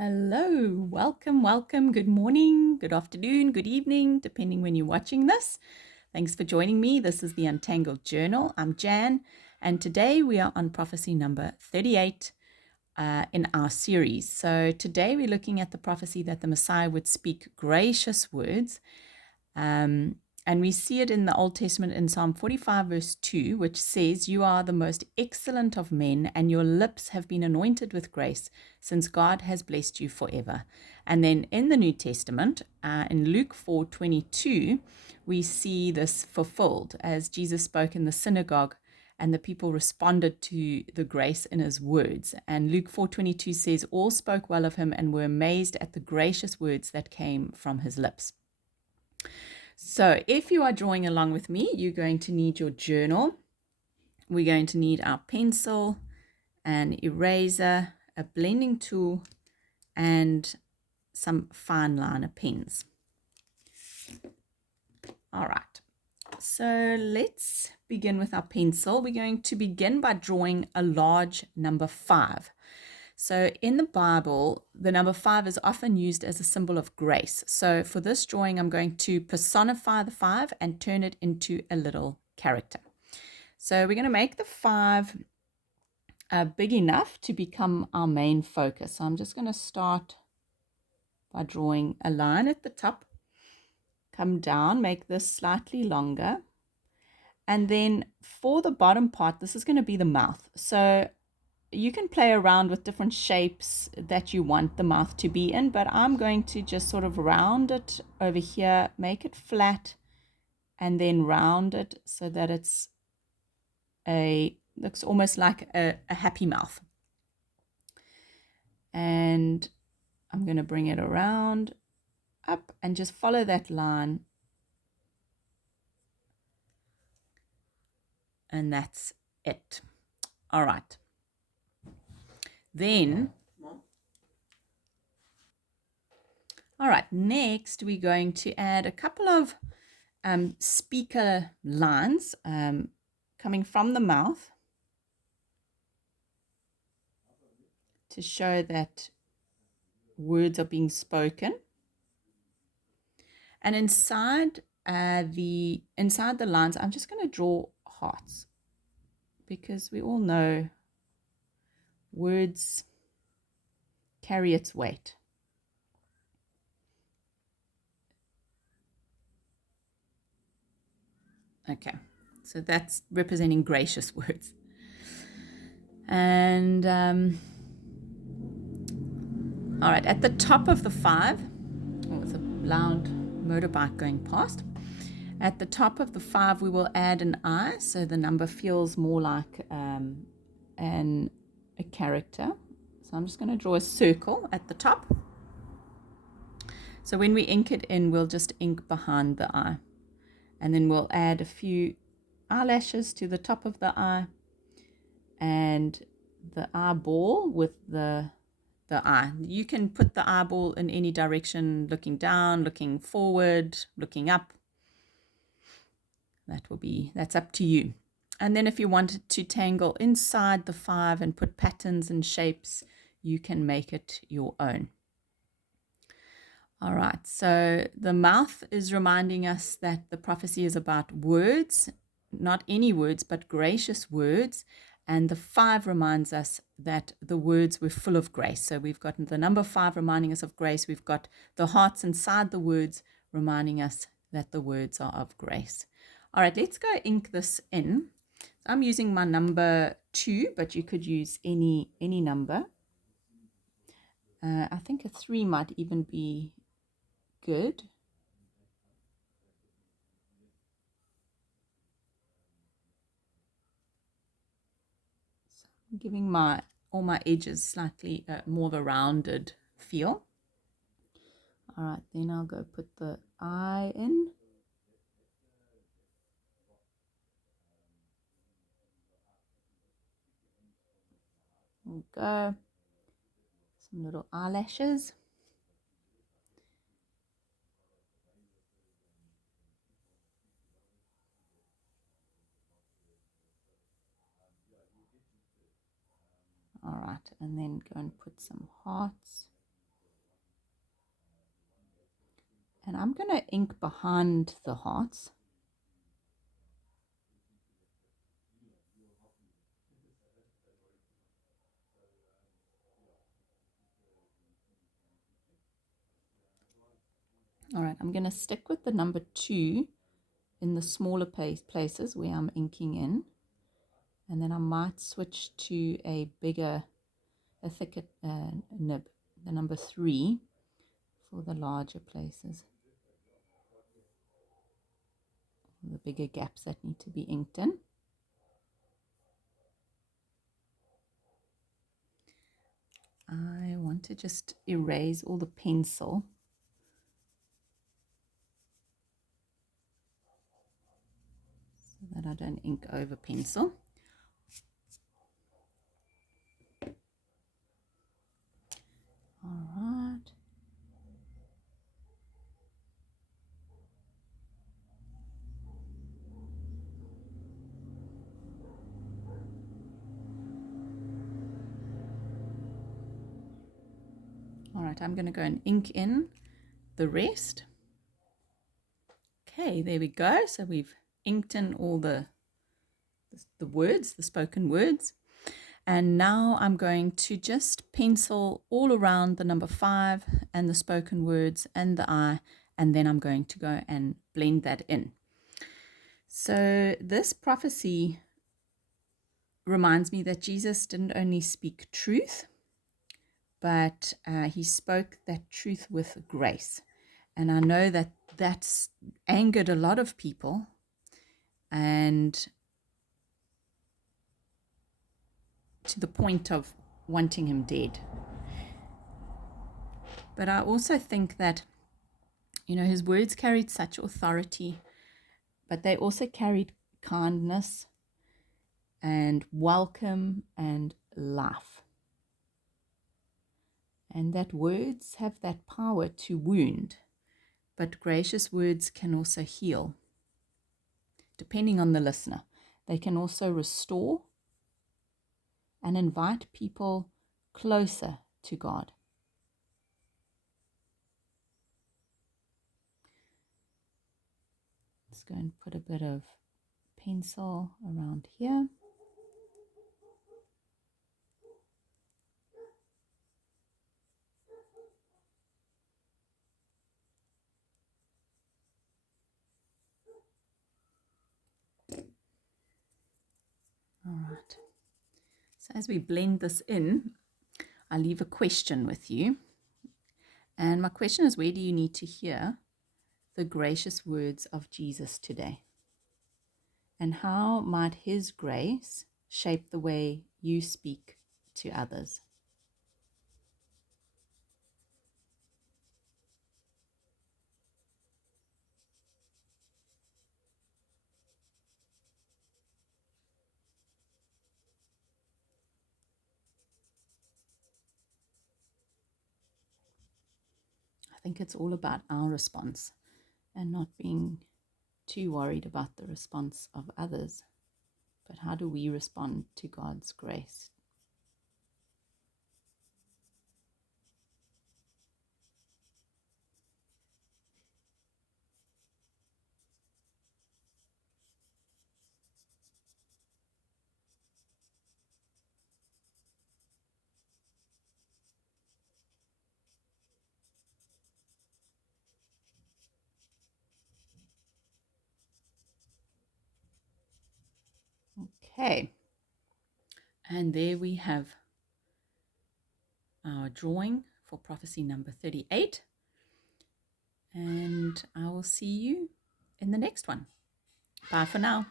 Hello, welcome. Good morning, good afternoon, good evening, depending when you're watching this. Thanks for joining me. This is the Untangled Journal. I'm Jan, and today we are on prophecy number 38 in our series. So today we're looking at the prophecy that the Messiah would speak gracious words. And we see it in the Old Testament in Psalm 45, verse 2, which says, "You are the most excellent of men, and your lips have been anointed with grace, since God has blessed you forever." And then in the New Testament, in Luke 4:22, we see this fulfilled as Jesus spoke in the synagogue, and the people responded to the grace in his words. And Luke 4:22 says, "All spoke well of him and were amazed at the gracious words that came from his lips." So if you are drawing along with me, you're going to need your journal. We're going to need our pencil, an eraser, a blending tool, and some fine liner pens. All right, so let's begin with our pencil. We're going to begin by drawing a large number 5. So in the Bible, the number 5 is often used as a symbol of grace. So for this drawing, I'm going to personify the 5 and turn it into a little character. So we're going to make the 5 big enough to become our main focus. So I'm just going to start by drawing a line at the top, come down, make this slightly longer. And then for the bottom part, this is going to be the mouth. So you can play around with different shapes that you want the mouth to be in, but I'm going to just sort of round it over here, make it flat, and then round it so that it's looks almost like a happy mouth. And I'm going to bring it around, up, and just follow that line. And that's it. All right. Then, all right, next we're going to add a couple of speaker lines coming from the mouth to show that words are being spoken. And inside the lines, I'm just going to draw hearts, because we all know words carry its weight. Okay, so that's representing gracious words. And all right, at the top of the 5, it's a loud motorbike going past. At the top of the 5, we will add an I, so the number feels more like a character. So I'm just going to draw a circle at the top. So when we ink it in, we'll just ink behind the I. And then we'll add a few eyelashes to the top of the eye, and the eyeball with the eye. You can put the eyeball in any direction, looking down, looking forward, looking up. That's up to you. And then if you wanted to tangle inside the 5 and put patterns and shapes, you can make it your own. All right, so the mouth is reminding us that the prophecy is about words, not any words, but gracious words. And the 5 reminds us that the words were full of grace. So we've got the number 5 reminding us of grace. We've got the hearts inside the words reminding us that the words are of grace. All right, let's go ink this in. So I'm using my number 2, but you could use any number. I think a 3 might even be good. So I'm giving all my edges slightly more of a rounded feel. All right, then I'll go put the eye in. There we go. Some little eyelashes. All right, and then go and put some hearts. I'm going to ink behind the hearts. All right, I'm going to stick with the number 2 in the smaller places where I'm inking in. And then I might switch to a thicker nib, the number 3, for the larger places, the bigger gaps that need to be inked in. I want to just erase all the pencil. So that I don't ink over pencil. All right. All right, I'm going to go and ink in the rest. Okay, there we go. So we've inked in all the words, the spoken words. And now I'm going to just pencil all around the number 5 and the spoken words and the I, and then I'm going to go and blend that in. So this prophecy reminds me that Jesus didn't only speak truth, but he spoke that truth with grace. And I know that that's angered a lot of people, and to the point of wanting him dead. But I also think that, his words carried such authority, but they also carried kindness and welcome and life. And that words have that power to wound, but gracious words can also heal. Depending on the listener, they can also restore and invite people closer to God. Let's go and put a bit of pencil around here. All right. So as we blend this in, I leave a question with you. And my question is, where do you need to hear the gracious words of Jesus today? And how might his grace shape the way you speak to others? I think it's all about our response and not being too worried about the response of others. But how do we respond to God's grace? Okay. And there we have our drawing for prophecy number 38. And I will see you in the next one. Bye for now.